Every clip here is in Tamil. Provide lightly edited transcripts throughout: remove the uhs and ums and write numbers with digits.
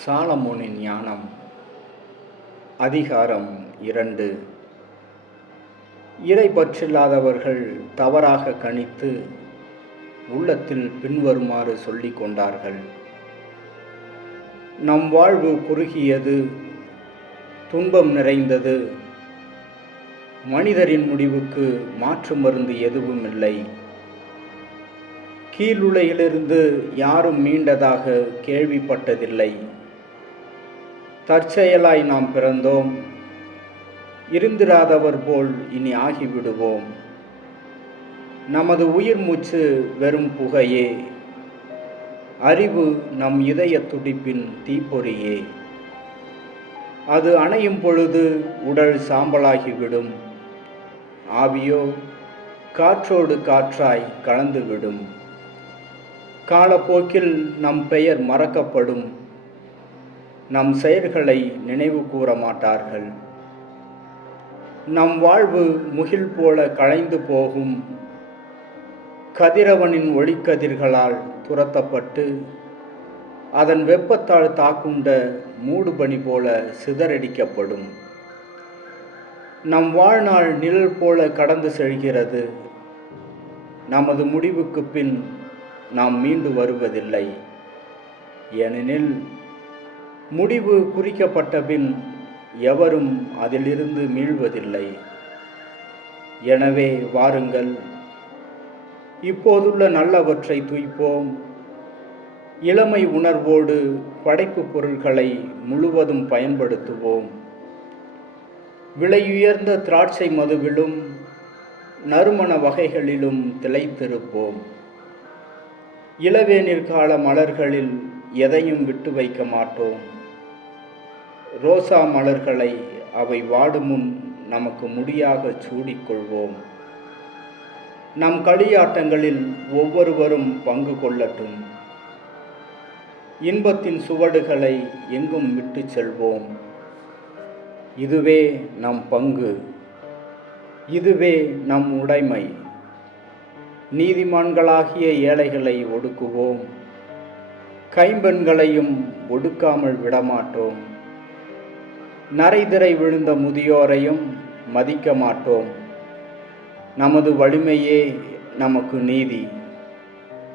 சாலமோனின் ஞானம் அதிகாரம் 2. இறைப்பற்றில்லாதவர்கள் தவறாக கணித்து உள்ளத்தில் பின்வருமாறு சொல்லிக் கொண்டார்கள்: நம் வாழ்வு குறுகியது, துன்பம் நிறைந்தது, மனிதரின் முடிவுக்கு மாற்று மருந்து எதுவும் இல்லை. கீழுலகிலிருந்து யாரும் மீண்டதாக கேள்விப்பட்டதில்லை. தற்செயலாய் நாம் பிறந்தோம், இருந்திராதவர் போல் இனி ஆகிவிடுவோம். நமது உயிர் மூச்சு வெறும் புகையே, அறிவு நம் இதய துடிப்பின் தீப்பொறியே. அது அணையும் பொழுது உடல் சாம்பலாகிவிடும், ஆவியோ காற்றோடு காற்றாய் கலந்துவிடும். காலப்போக்கில் நம் பெயர் மறக்கப்படும், நம் செயல்களை நினைவு கூற மாட்டார்கள். நம் வாழ்வு முகில் போல களைந்து போகும், கதிரவனின் ஒளிக்கதிர்களால் துரத்தப்பட்டு அதன் வெப்பத்தால் தாக்குண்ட மூடுபனி போல சிதறடிக்கப்படும். நம் வாழ்நாள் நிழல் போல கடந்து செல்கிறது, நமது முடிவுக்கு பின் நாம் மீண்டு வருவதில்லை. ஏனெனில் முடிவு குறிக்கப்பட்ட பின் எவரும் அதிலிருந்து மீள்வதில்லை. எனவே வாருங்கள், இப்போதுள்ள நல்லவற்றை துய்ப்போம். இளமை உணர்வோடு படைப்பு பொருட்களை முழுவதும் பயன்படுத்துவோம். விலையுயர்ந்த திராட்சை மதுவிலும் நறுமண வகைகளிலும் திளைத்திருப்போம். இளவேனிற் கால மலர்களில் எதையும் விட்டு வைக்க மாட்டோம். ரோசா மலர்களை அவை வாடும் முன் நமக்கு முடியாக சூடிக்கொள்வோம். நம் களியாட்டங்களில் ஒவ்வொருவரும் பங்கு கொள்ளட்டும். இன்பத்தின் சுவடுகளை எங்கும் விட்டு செல்வோம். இதுவே நம் பங்கு, இதுவே நம் உடைமை. நீதிமான்களாகிய ஏழைகளை ஒடுக்குவோம், கைம்பெண்களையும் ஒடுக்காமல் விடமாட்டோம். நரைதிரை விழுந்த முதியோரையும் மதிக்க மாட்டோம். நமது வலிமையே நமக்கு நீதி,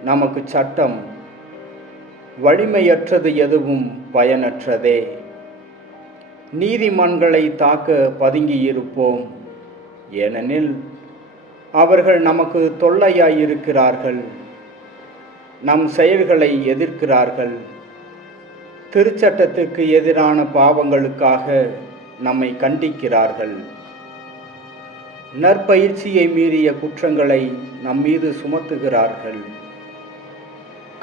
நமக்கு சட்டம். வலிமையற்றது எதுவும் பயனற்றதே. நீதிமான்களை தாக்க பதுங்கியிருப்போம், ஏனெனில் அவர்கள் நமக்கு தொல்லையாயிருக்கிறார்கள். நம் செயல்களை எதிர்க்கிறார்கள். திருச்சட்டத்துக்கு எதிரான பாவங்களுக்காக நம்மை கண்டிக்கிறார்கள். நற்பயிற்சியை மீறிய குற்றங்களை நம்மீது சுமத்துகிறார்கள்.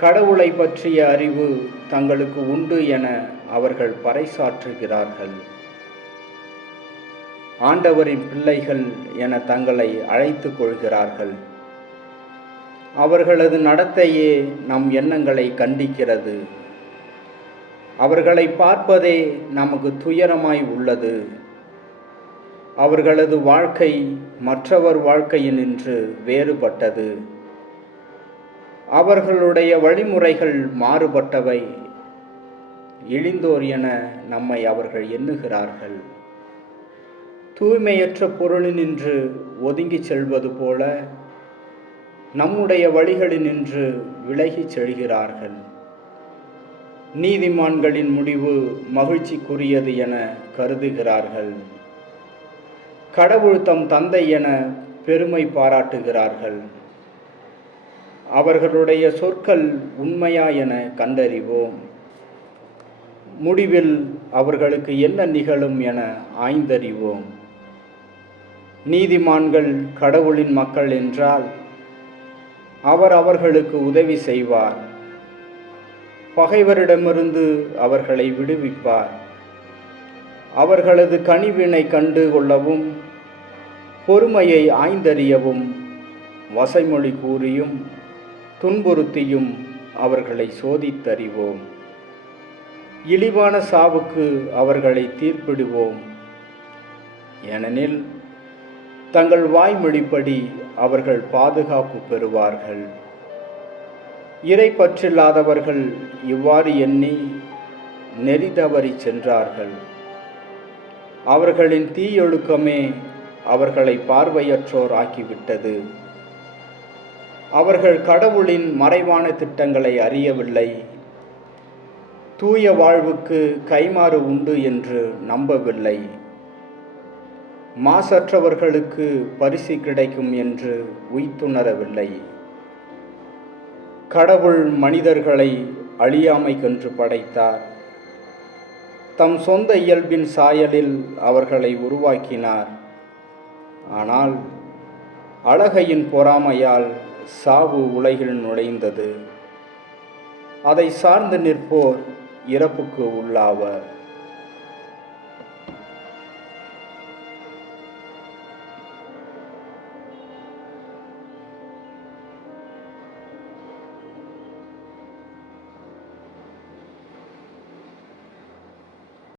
கடவுளை பற்றிய அறிவு தங்களுக்கு உண்டு என அவர்கள் பறைசாற்றுகிறார்கள். ஆண்டவரின் பிள்ளைகள் என தங்களை அழைத்து கொள்கிறார்கள். அவர்களது நடத்தையே நம் எண்ணங்களை கண்டிக்கிறது. அவர்களை பார்ப்பதே நமக்கு துயரமாய் உள்ளது. அவர்களது வாழ்க்கை மற்றவர் வாழ்க்கையினின்று வேறுபட்டது. அவர்களுடைய வழிமுறைகள் மாறுபட்டவை. இழிந்தோர் என நம்மை அவர்கள் எண்ணுகிறார்கள். தூய்மையற்ற பொருளினின்று ஒதுங்கிச் செல்வது போல நம்முடைய வழிகளினின்று விலகிச் செல்கிறார்கள். நீதிமான்களின் முடிவு மகிழ்ச்சிக்குரியது என கருதுகிறார்கள். கடவுள் தம் தந்தை என பெருமை பாராட்டுகிறார்கள். அவர்களுடைய சொற்கள் உண்மையா என கண்டறிவோம். முடிவில் அவர்களுக்கு என்ன நிகழும் என ஆய்ந்தறிவோம். நீதிமான்கள் கடவுளின் மக்கள் என்றால் அவர் அவர்களுக்கு உதவி செய்வார். பகைவரிடமிருந்து அவர்களை விடுவிப்பார். அவர்களது கனிவினை கண்டு கொள்ளவும், பொறுமையை ஆய்ந்தறியவும், வசைமொழி கூறியும் துன்புறுத்தியும் அவர்களை சோதித்தறிவோம். இழிவான சாவுக்கு அவர்களை தீர்ப்பிடுவோம். ஏனெனில் தங்கள் வாய்மொழிப்படி அவர்கள் பாதுகாப்பு பெறுவார்கள். இறைப்பற்றில்லாதவர்கள் இவ்வாறு எண்ணி நெறி தவறி சென்றார்கள். அவர்களின் தீயொழுக்கமே அவர்களை பார்வையற்றோர் ஆக்கிவிட்டது. அவர்கள் கடவுளின் மறைவான திட்டங்களை அறியவில்லை. தூய வாழ்வுக்கு கைமாறு உண்டு என்று நம்பவில்லை. மாசற்றவர்களுக்கு பரிசு கிடைக்கும் என்று உய்த்துணரவில்லை. கடவுள் மனிதர்களை அழியாமைக்கென்று படைத்தார். தம் சொந்த இயல்பின் சாயலில் அவர்களை உருவாக்கினார். ஆனால் அழகையின் பொறாமையால் சாவு உலகில் நுழைந்தது. அதை சார்ந்து நிற்போர் இறப்புக்கு உள்ளாவர்.